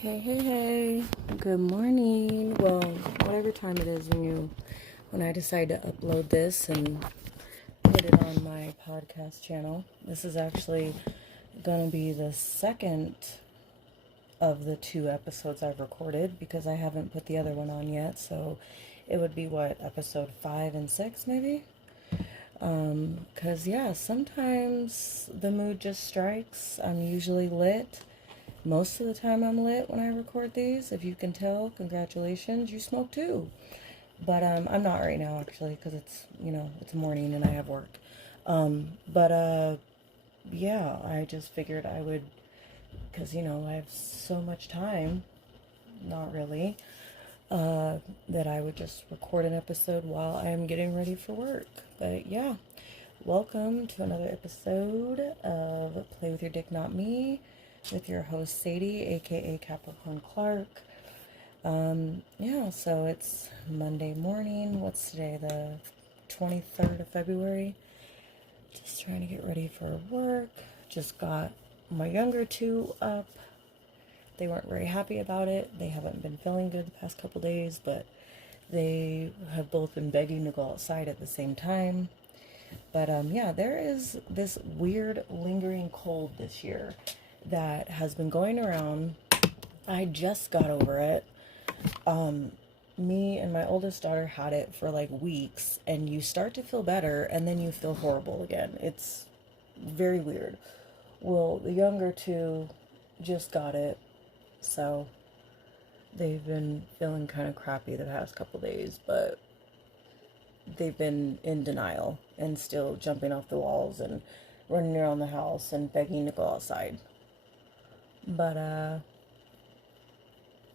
Hey, good morning. Well, whatever time it is when I decide to upload this and put it on my podcast channel. This is actually going to be the second of the 2 episodes I've recorded because I haven't put the other one on yet. So it would be episode 5 and 6 maybe? Cause sometimes the mood just strikes. I'm usually lit. Most of the time I'm lit when I record these. If you can tell, congratulations, you smoke too. But I'm not right now actually because it's morning and I have work. I just figured I would, because I have so much time, not really, that I would just record an episode while I am getting ready for work. But yeah, welcome to another episode of Play With Your Dick, Not Me, with your host Sadie, aka Capricorn Clark. So it's Monday morning. What's today? The 23rd of February. Just trying to get ready for work. Just got my younger two up. They weren't very happy about it. They haven't been feeling good the past couple days, but they have both been begging to go outside at the same time. But there is this weird lingering cold this year that has been going around. I just got over it. Me and my oldest daughter had it for like weeks, and you start to feel better and then you feel horrible again. It's very weird. Well, the younger two just got it, so they've been feeling kind of crappy the past couple days, but they've been in denial and still jumping off the walls and running around the house and begging to go outside. But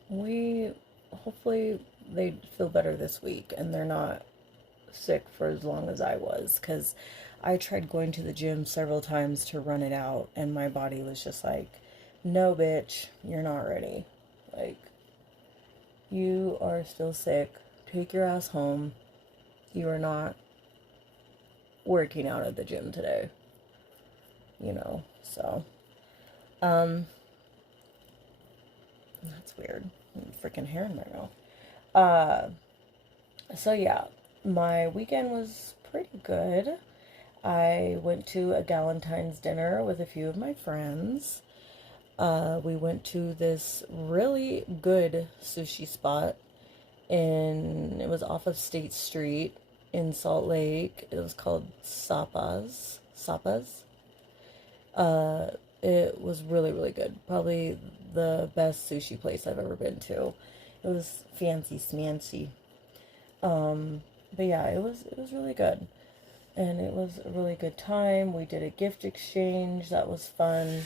hopefully they feel better this week and they're not sick for as long as I was, because I tried going to the gym several times to run it out and my body was just like, no bitch, you're not ready. Like, you are still sick. Take your ass home. You are not working out at the gym today. So that's weird. Freaking hair in my mouth. My weekend was pretty good. I went to a Galentine's dinner with a few of my friends. We went to this really good sushi spot it was off of State Street in Salt Lake. It was called Sapa's. It was really, really good. Probably the best sushi place I've ever been to. It was fancy smancy. It was really good. And it was a really good time. We did a gift exchange. That was fun.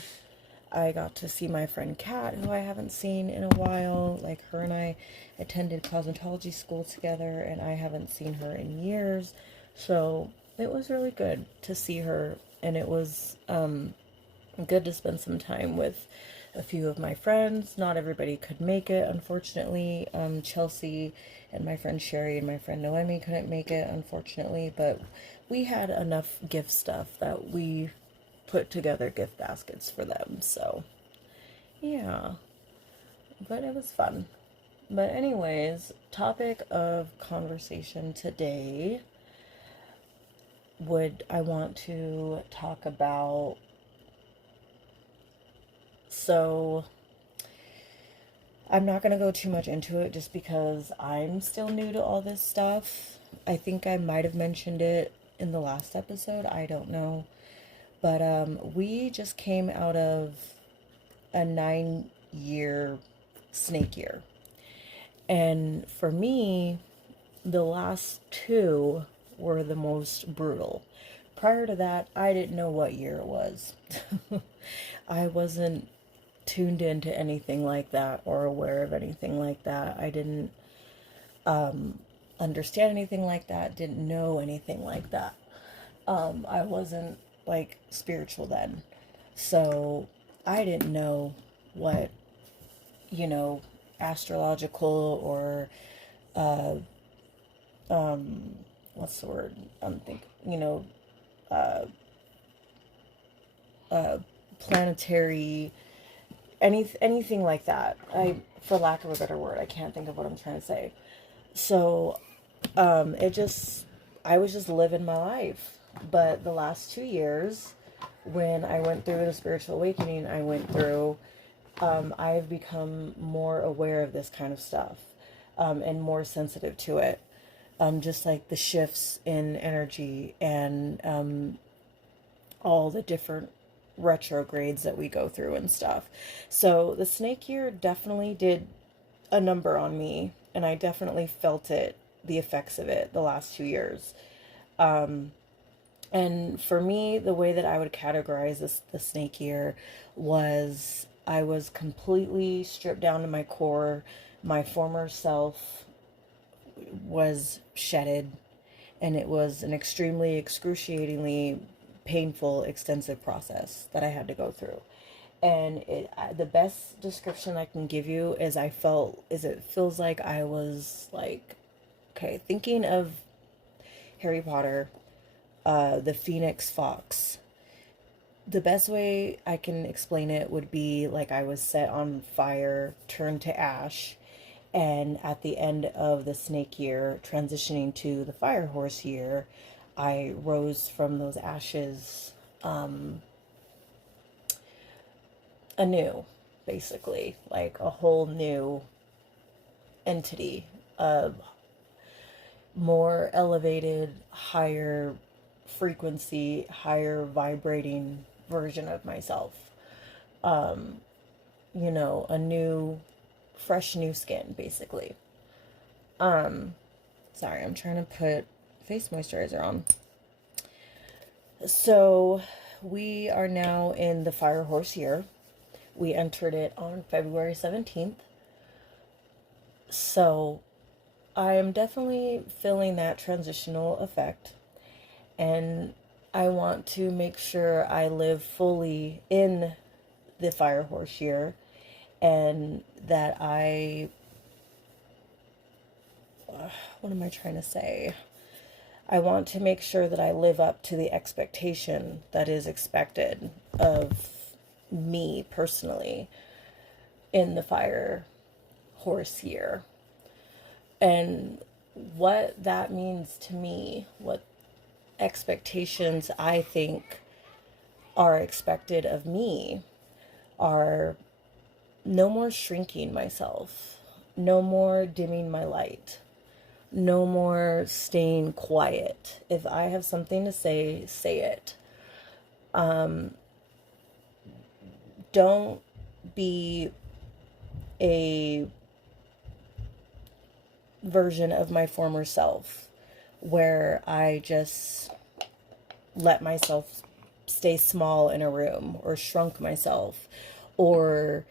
I got to see my friend Kat, who I haven't seen in a while. Like, her and I attended cosmetology school together, and I haven't seen her in years. So it was really good to see her, and it was good to spend some time with a few of my friends. Not everybody could make it, unfortunately. Chelsea and my friend Sherry and my friend Noemi couldn't make it, unfortunately, but we had enough gift stuff that we put together gift baskets for them. So yeah, but it was fun. But anyways, topic of conversation today, I want to talk about, so I'm not going to go too much into it just because I'm still new to all this stuff. I think I might have mentioned it in the last episode. I don't know. But we just came out of a 9-year snake year. And for me, the last 2 were the most brutal. Prior to that, I didn't know what year it was. I wasn't tuned into anything like that or aware of anything like that. I didn't understand anything like that, didn't know anything like that. I wasn't like spiritual then, so I didn't know what astrological or what's the word I'm thinking, planetary anything like that. For lack of a better word, I can't think of what I'm trying to say. So, it just, I was just living my life. But the last 2 years, when I went through the spiritual awakening I went through, I've become more aware of this kind of stuff, and more sensitive to it. Just like the shifts in energy and all the different retrogrades that we go through and stuff. So the snake year definitely did a number on me, and I definitely felt it, the effects of it, the last 2 years. And for me, the way that I would categorize the snake year was I was completely stripped down to my core. My former self was shedded, and it was an extremely excruciatingly painful, extensive process that I had to go through. And the best description I can give you is it feels like I was like, okay, thinking of Harry Potter, the Phoenix Fox. The best way I can explain it would be like I was set on fire, turned to ash, and at the end of the snake year, transitioning to the fire horse year, I rose from those ashes anew, basically, like a whole new entity, a more elevated, higher frequency, higher vibrating version of myself. A new, fresh new skin, basically. Sorry, I'm trying to put face moisturizer on. So we are now in the fire horse year. We entered it on February 17th. So I am definitely feeling that transitional effect. And I want to make sure I live fully in the fire horse year, and that what am I trying to say? I want to make sure that I live up to the expectation that is expected of me personally in the fire horse year. And what that means to me, what expectations I think are expected of me, are no more shrinking myself, no more dimming my light, no more staying quiet. If I have something to say, say it. Don't be a version of my former self where I just let myself stay small in a room, or shrunk myself, or,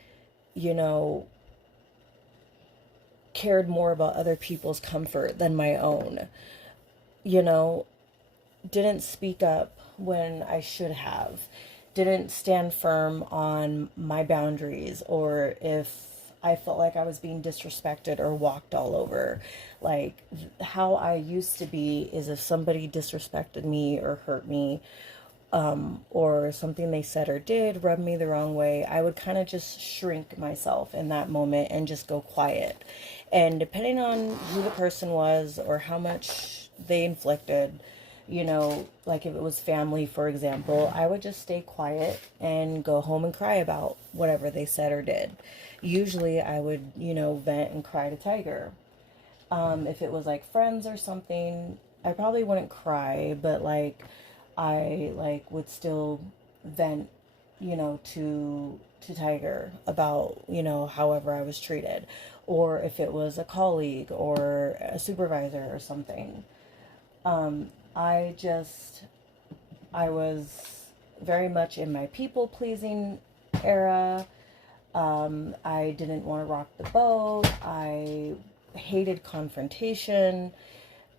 cared more about other people's comfort than my own. Didn't speak up when I should have. Didn't stand firm on my boundaries, or if I felt like I was being disrespected or walked all over. Like, how I used to be is if somebody disrespected me or hurt me, or something they said or did rubbed me the wrong way, I would kind of just shrink myself in that moment and just go quiet. And depending on who the person was or how much they inflicted, like if it was family, for example, I would just stay quiet and go home and cry about whatever they said or did. Usually I would, vent and cry to Tiger. If it was like friends or something, I probably wouldn't cry, but like I would still vent, to Tiger about, however I was treated. Or if it was a colleague or a supervisor or something. I was very much in my people pleasing era. I didn't want to rock the boat. I hated confrontation.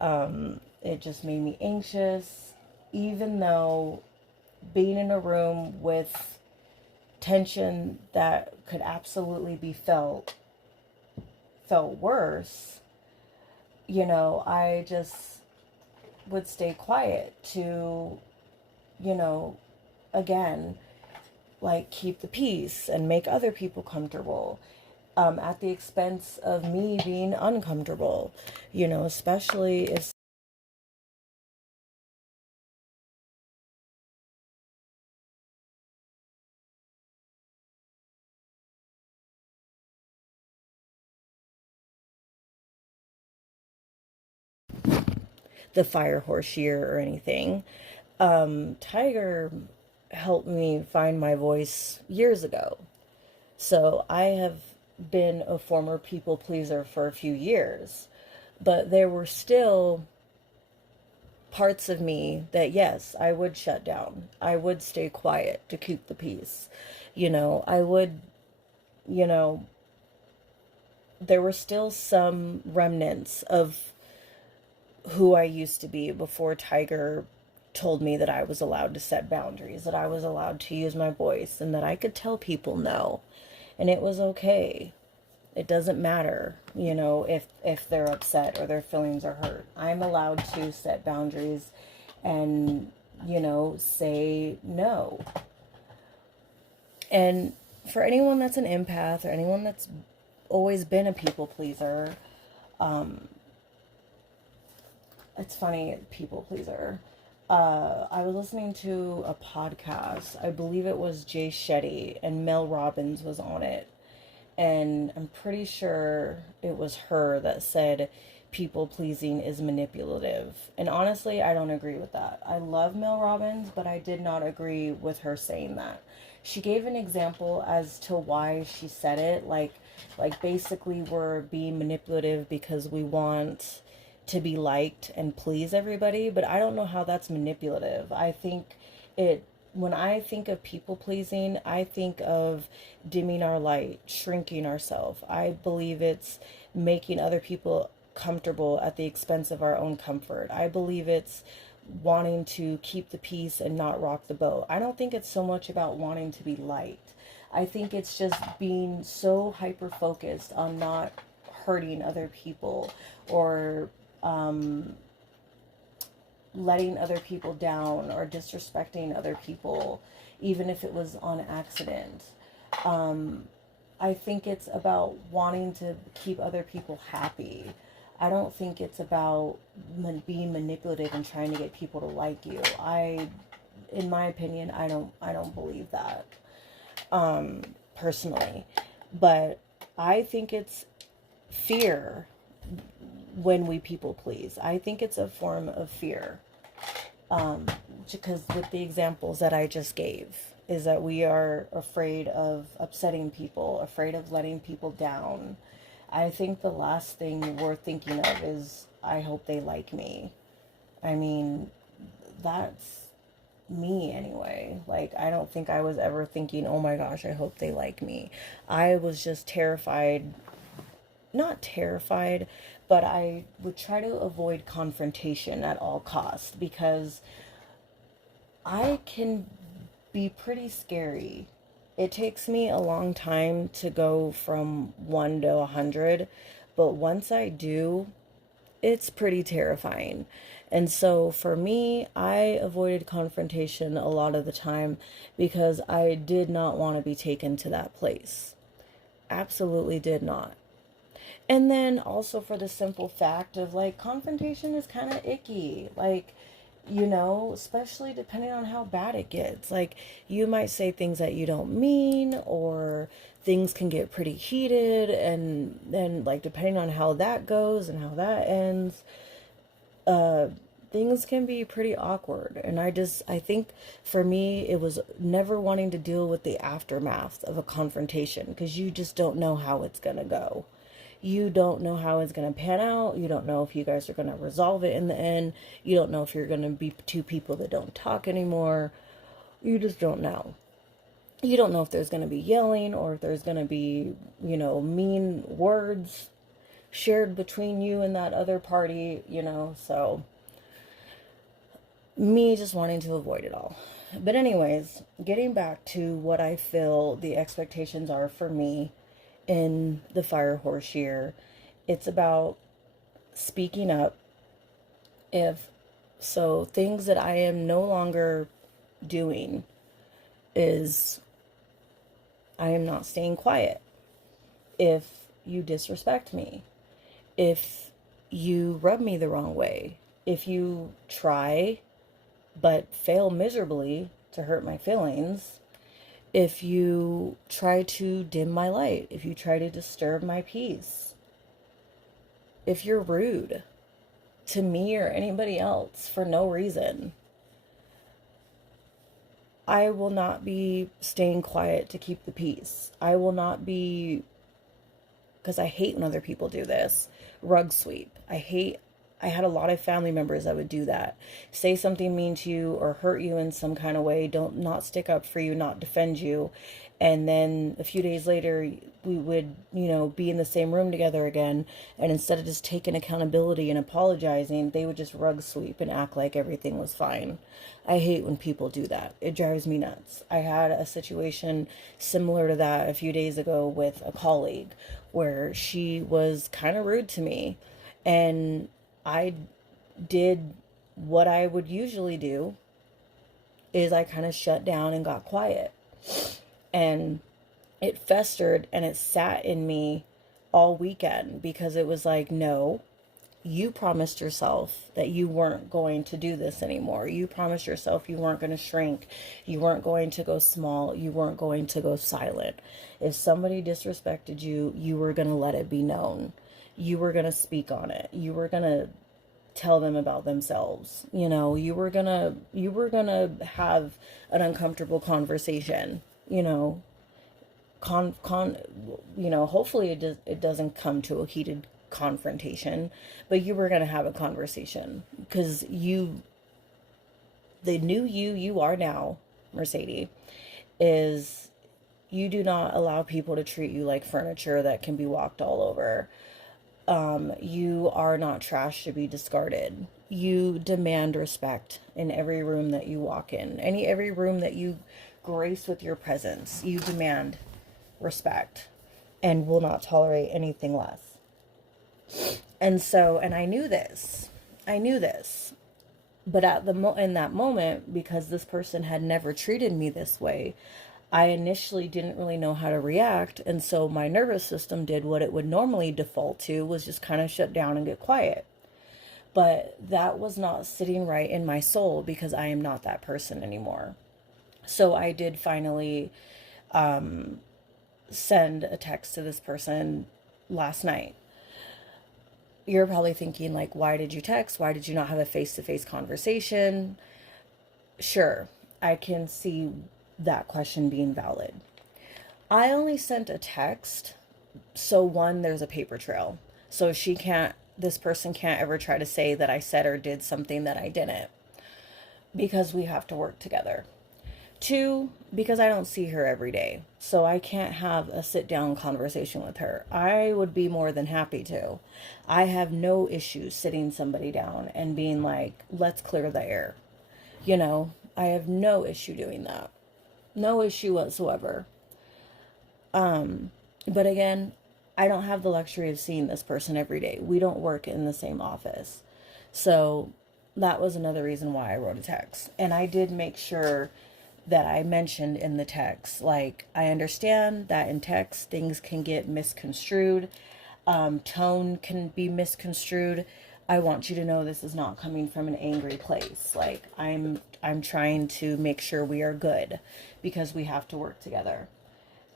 It just made me anxious, even though being in a room with tension that could absolutely be felt worse. I just would stay quiet to, again, like keep the peace and make other people comfortable, at the expense of me being uncomfortable, especially if the fire horse year or anything. Tiger helped me find my voice years ago. So I have been a former people pleaser for a few years, but there were still parts of me that, yes, I would shut down. I would stay quiet to keep the peace. I would, you know, there were still some remnants of who I used to be before Tiger told me that I was allowed to set boundaries, that I was allowed to use my voice, and that I could tell people no. And it was okay. It doesn't matter, if they're upset or their feelings are hurt. I'm allowed to set boundaries and, say no. And for anyone that's an empath or anyone that's always been a people pleaser, it's funny, people pleaser. I was listening to a podcast. I believe it was Jay Shetty, and Mel Robbins was on it. And I'm pretty sure it was her that said people pleasing is manipulative. And honestly, I don't agree with that. I love Mel Robbins, but I did not agree with her saying that. She gave an example as to why she said it, like basically we're being manipulative because we want to be liked and please everybody, but I don't know how that's manipulative. I think it when I think of people pleasing, I think of dimming our light, shrinking ourselves. I believe it's making other people comfortable at the expense of our own comfort. I believe it's wanting to keep the peace and not rock the boat. I don't think it's so much about wanting to be liked. I think it's just being so hyper focused on not hurting other people, or letting other people down or disrespecting other people, even if it was on accident. I think it's about wanting to keep other people happy. I don't think it's about being manipulative and trying to get people to like you. In my opinion, I don't believe that, personally. But I think it's fear when we people please. I think it's a form of fear. Because with the examples that I just gave, is that we are afraid of upsetting people, afraid of letting people down. I think the last thing we're thinking of is, I hope they like me. I mean, that's me anyway. Like, I don't think I was ever thinking, oh my gosh, I hope they like me. I was just terrified, not terrified, but I would try to avoid confrontation at all costs, because I can be pretty scary. It takes me a long time to go from 1 to 100, but once I do, it's pretty terrifying. And so for me, I avoided confrontation a lot of the time because I did not want to be taken to that place. Absolutely did not. And then also for the simple fact of, like, confrontation is kind of icky. Like, especially depending on how bad it gets. Like, you might say things that you don't mean, or things can get pretty heated, and then, like, depending on how that goes and how that ends, uh, things can be pretty awkward. And I think for me, it was never wanting to deal with the aftermath of a confrontation, because you just don't know how it's gonna go. You don't know how it's going to pan out. You don't know if you guys are going to resolve it in the end. You don't know if you're going to be two people that don't talk anymore. You just don't know. You don't know if there's going to be yelling, or if there's going to be, mean words shared between you and that other party, So, me just wanting to avoid it all. But anyways, getting back to what I feel the expectations are for me in the fire horse year, it's about speaking up. If so, things that I am no longer doing is I am not staying quiet. If you disrespect me, if you rub me the wrong way, if you try but fail miserably to hurt my feelings, if you try to dim my light, if you try to disturb my peace, if you're rude to me or anybody else for no reason, I will not be staying quiet to keep the peace. I will not be, because I hate when other people do this, rug sweep. I had a lot of family members that would do that. Say something mean to you or hurt you in some kind of way, not stick up for you, not defend you. And then a few days later, we would, be in the same room together again. And instead of just taking accountability and apologizing, they would just rug sweep and act like everything was fine. I hate when people do that. It drives me nuts. I had a situation similar to that a few days ago with a colleague where she was kind of rude to me. And I did what I would usually do, is I kind of shut down and got quiet. And it festered and it sat in me all weekend, because it was like, no, you promised yourself that you weren't going to do this anymore. You promised yourself you weren't going to shrink. You weren't going to go small. You weren't going to go silent. If somebody disrespected you, you were going to let it be known. You were going to speak on it. You were going to tell them about themselves. You were going to have an uncomfortable conversation, hopefully it doesn't come to a heated confrontation, but you were going to have a conversation, because the new you are now, Mercedes, is you do not allow people to treat you like furniture that can be walked all over. You are not trash to be discarded. You demand respect in every room that you walk in. Every room that you grace with your presence, you demand respect and will not tolerate anything less. And I knew this. But in that moment, because this person had never treated me this way, I initially didn't really know how to react. And so my nervous system did what it would normally default to, was just kind of shut down and get quiet. But that was not sitting right in my soul, because I am not that person anymore. So I did finally send a text to this person last night. You're probably thinking, like, why did you text? Why did you not have a face-to-face conversation? Sure, I can see that question being valid. I only sent a text, so one, there's a paper trail. So this person can't ever try to say that I said or did something that I didn't, because we have to work together. Two, because I don't see her every day, so I can't have a sit-down conversation with her. I would be more than happy to. I have no issue sitting somebody down and being like, let's clear the air. I have no issue doing that. No issue whatsoever. But again, I don't have the luxury of seeing this person every day. We don't work in the same office. So that was another reason why I wrote a text. And I did make sure that I mentioned in the text, like, I understand that in text things can get misconstrued. Tone can be misconstrued. I want you to know this is not coming from an angry place. Like, I'm trying to make sure we are good, because we have to work together.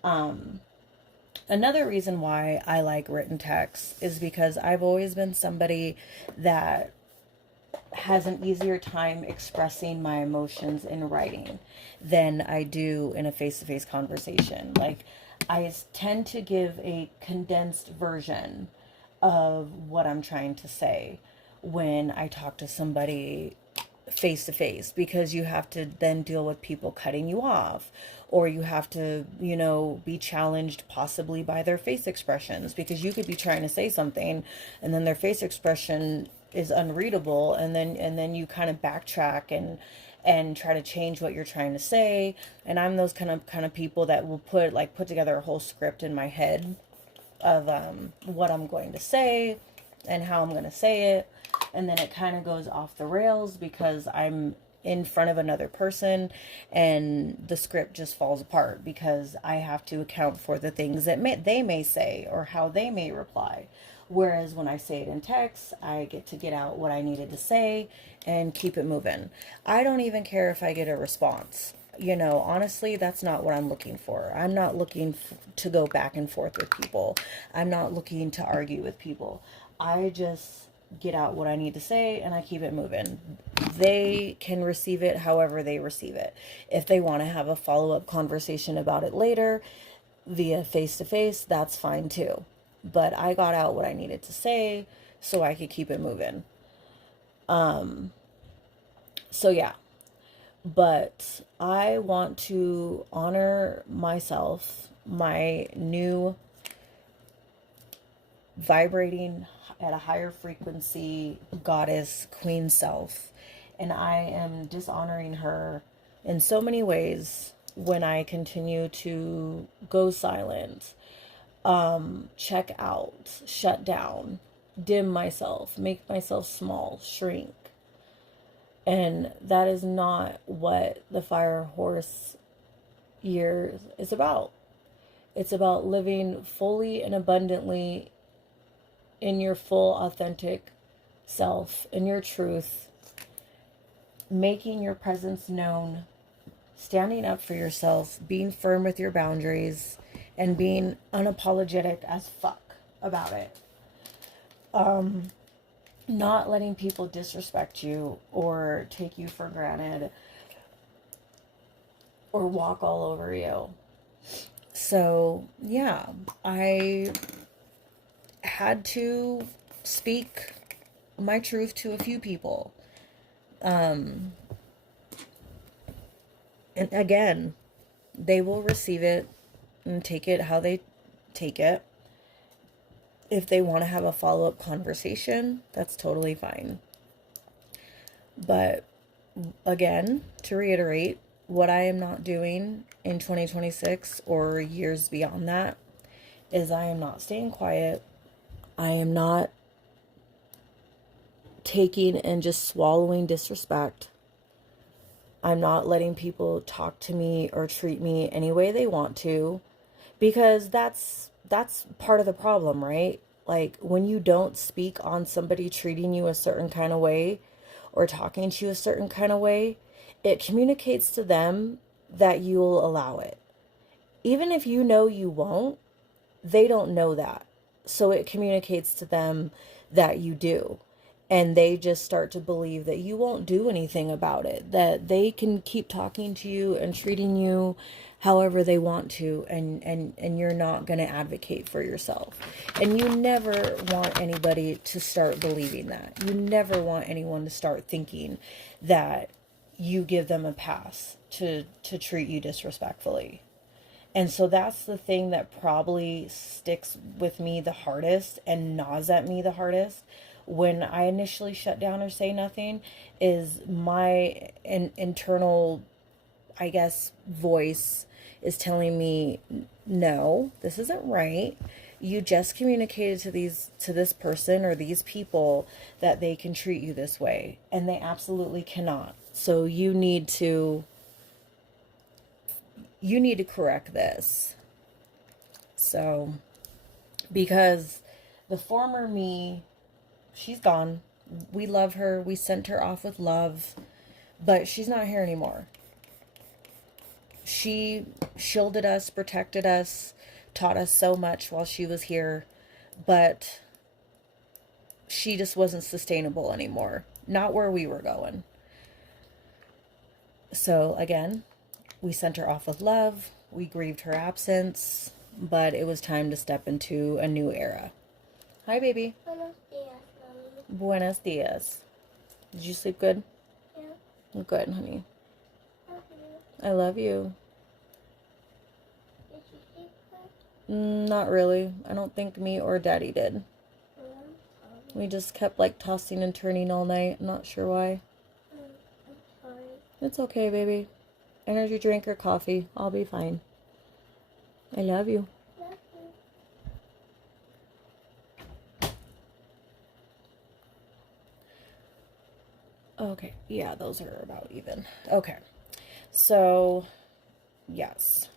Another reason why I like written text is because I've always been somebody that has an easier time expressing my emotions in writing than I do in a face-to-face conversation. Like, I tend to give a condensed version of what I'm trying to say when I talk to somebody face to face, because you have to then deal with people cutting you off, or you have to, be challenged possibly by their face expressions, because you could be trying to say something and then their face expression is unreadable, and then you kind of backtrack and try to change what you're trying to say. And I'm those kind of people that will put together a whole script in my head of what I'm going to say and how I'm going to say it, and then it kind of goes off the rails because I'm in front of another person, and the script just falls apart because I have to account for the things that they may say or how they may reply. Whereas when I say it in text, I get to get out what I needed to say and keep it moving. I don't even care if I get a response. You know, honestly, that's not what I'm looking for. I'm not looking to go back and forth with people. I'm not looking to argue with people. I just get out what I need to say and I keep it moving. They can receive it however they receive it. If they want to have a follow-up conversation about it later via face-to-face, that's fine too. But I got out what I needed to say so I could keep it moving. So yeah. But I want to honor myself, my new vibrating at a higher frequency goddess queen self. And I am dishonoring her in so many ways when I continue to go silent, check out, shut down, dim myself, make myself small, shrink. And that is not what the Fire Horse year is about. It's about living fully and abundantly in your full, authentic self, in your truth, making your presence known, standing up for yourself, being firm with your boundaries, and being unapologetic as fuck about it. Not letting people disrespect you or take you for granted or walk all over you. So, yeah, I had to speak my truth to a few people. And again, they will receive it and take it how they take it. If they want to have a follow-up conversation, that's totally fine. But again, to reiterate, what I am not doing in 2026 or years beyond that is I am not staying quiet. I am not taking and just swallowing disrespect. I'm not letting people talk to me or treat me any way they want to, because that's part of the problem, right? Like, when you don't speak on somebody treating you a certain kind of way or talking to you a certain kind of way, it communicates to them that you'll allow it. Even if you know you won't, they don't know that. So it communicates to them that you do. And they just start to believe that you won't do anything about it, that they can keep talking to you and treating you however they want to, and you're not going to advocate for yourself. And you never want anybody to start believing that. You never want anyone to start thinking that you give them a pass to treat you disrespectfully. And so that's the thing that probably sticks with me the hardest and gnaws at me the hardest when I initially shut down or say nothing, is my internal, I guess, voice is telling me, no, this isn't right. You just communicated to this person or these people that they can treat you this way, and they absolutely cannot. So you need to correct this. So, because the former me, she's gone. We love her. We sent her off with love, but she's not here anymore. She shielded us, protected us, taught us so much while she was here, but she just wasn't sustainable anymore. Not where we were going. So again, we sent her off with love. We grieved her absence, but it was time to step into a new era. Hi, baby. Buenos dias, Mommy. Buenos dias. Did you sleep good? Yeah. Good, honey. Love you. I love you. Did you sleep good? Not really. I don't think me or Daddy did. Oh, I'm sorry. We just kept like tossing and turning all night. I'm not sure why. I'm sorry. It's okay, baby. Energy drink or coffee. I'll be fine. I love you. Love you. Okay, yeah, those are about even. Okay, so yes,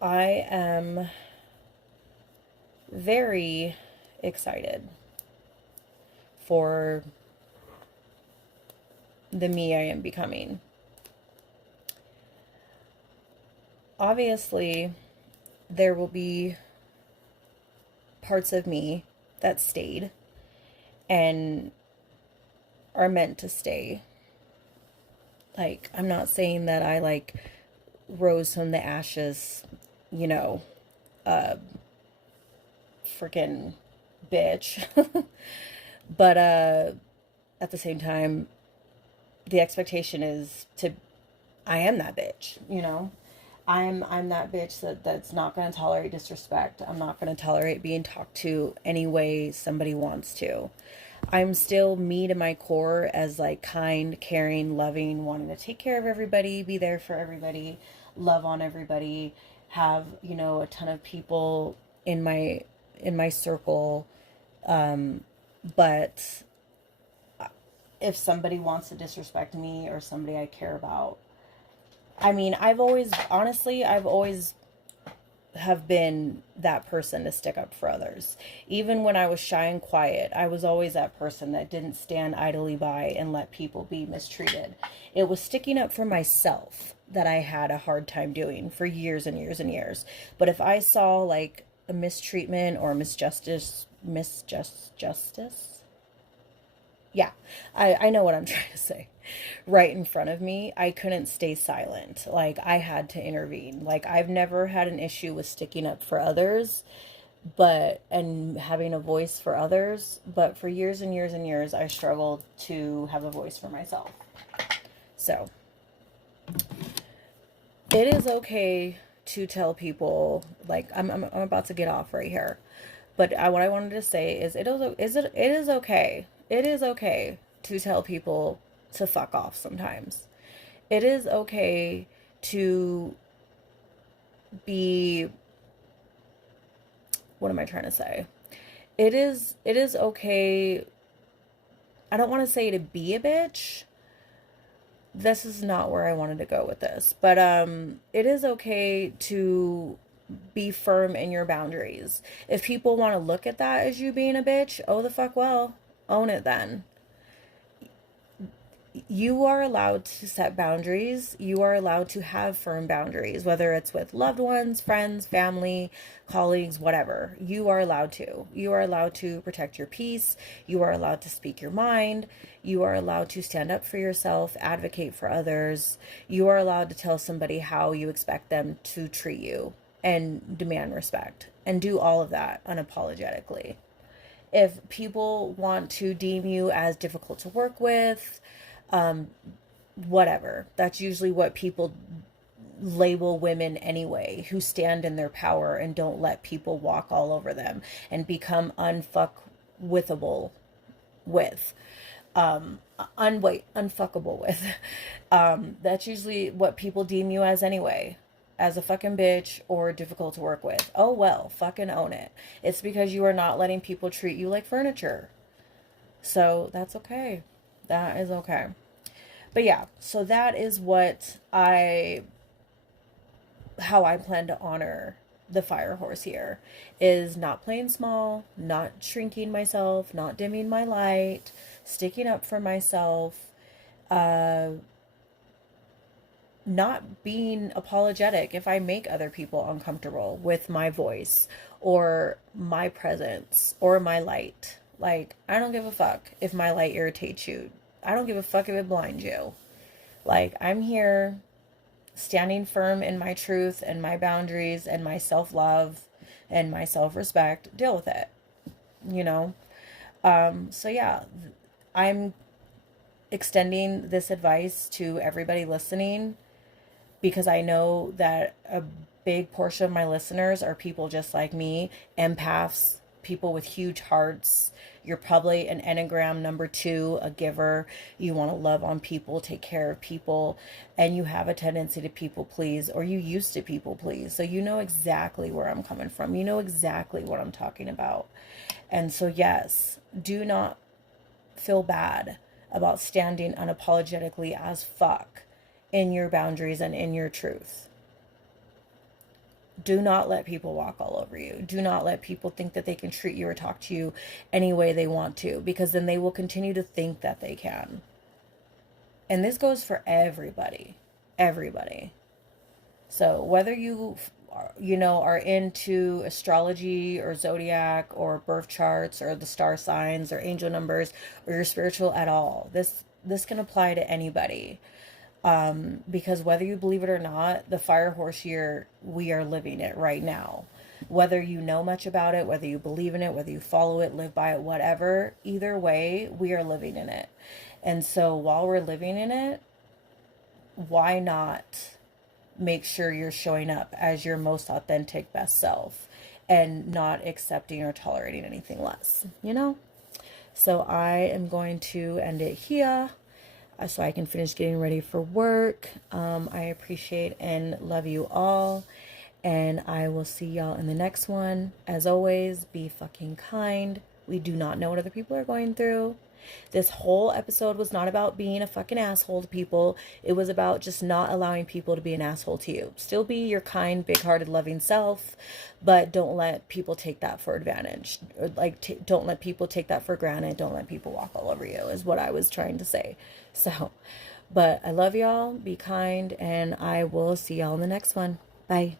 I am very excited for the me I am becoming. Obviously, there will be parts of me that stayed and are meant to stay. Like, I'm not saying that I like rose from the ashes, you know, freaking bitch. But at the same time, the expectation is to I am that bitch, you know? I'm that bitch that's not going to tolerate disrespect. I'm not going to tolerate being talked to any way somebody wants to. I'm still me to my core as like kind, caring, loving, wanting to take care of everybody, be there for everybody, love on everybody, have, you know, a ton of people in my circle. But if somebody wants to disrespect me or somebody I care about, I mean, I've always have been that person to stick up for others. Even when I was shy and quiet, I was always that person that didn't stand idly by and let people be mistreated. It was sticking up for myself that I had a hard time doing for years and years and years. But if I saw like a mistreatment or misjustice, yeah, I know what I'm trying to say, right in front of me, I couldn't stay silent. Like, I had to intervene. Like, I've never had an issue with sticking up for others, and having a voice for others. But for years and years and years, I struggled to have a voice for myself. So, it is okay to tell people, like, I'm about to get off right here. But what I wanted to say is it is okay. It is okay to tell people to fuck off sometimes. It is okay to be, what am I trying to say? It is okay. I don't want to say to be a bitch. This is not where I wanted to go with this. But it is okay to be firm in your boundaries. If people want to look at that as you being a bitch, oh the fuck well, own it then. You are allowed to set boundaries. You are allowed to have firm boundaries, whether it's with loved ones, friends, family, colleagues, whatever. You are allowed to. You are allowed to protect your peace. You are allowed to speak your mind. You are allowed to stand up for yourself, advocate for others. You are allowed to tell somebody how you expect them to treat you and demand respect and do all of that unapologetically. If people want to deem you as difficult to work with, whatever. That's usually what people label women anyway, who stand in their power and don't let people walk all over them and become unfuckable with. Unfuckable with. That's usually what people deem you as anyway. As a fucking bitch or difficult to work with. Oh well, fucking own it. It's because you are not letting people treat you like furniture. So that's okay. That is okay. But yeah, so that is how I plan to honor the fire horse here, is not playing small, not shrinking myself, not dimming my light, sticking up for myself, not being apologetic if I make other people uncomfortable with my voice or my presence or my light. Like, I don't give a fuck if my light irritates you. I don't give a fuck if it blinds you. Like, I'm here standing firm in my truth and my boundaries and my self-love and my self-respect. Deal with it, you know? So yeah, I'm extending this advice to everybody listening because I know that a big portion of my listeners are people just like me, empaths, people with huge hearts. You're probably an Enneagram number 2, a giver. You want to love on people, take care of people, and you have a tendency to people please, or you used to people please. So you know exactly where I'm coming from. You know exactly what I'm talking about. And so yes, do not feel bad about standing unapologetically as fuck in your boundaries and in your truth. Do not let people walk all over you. Do not let people think that they can treat you or talk to you any way they want to, because then they will continue to think that they can. And this goes for everybody. Everybody. So whether you are into astrology or zodiac or birth charts or the star signs or angel numbers, or you're spiritual at all, this can apply to anybody. Because whether you believe it or not, the fire horse year, we are living it right now. Whether you know much about it, whether you believe in it, whether you follow it, live by it, whatever, either way, we are living in it. And so while we're living in it, why not make sure you're showing up as your most authentic, best self and not accepting or tolerating anything less, So I am going to end it here so I can finish getting ready for work. I appreciate and love you all. And I will see y'all in the next one. As always, be fucking kind. We do not know what other people are going through. This whole episode was not about being a fucking asshole to people. It was about just not allowing people to be an asshole to you. Still be your kind, big-hearted, loving self, but don't let people take that for advantage. Don't let people take that for granted. Don't let people walk all over you, is what I was trying to say. So, but I love y'all. Be kind, and I will see y'all in the next one. Bye.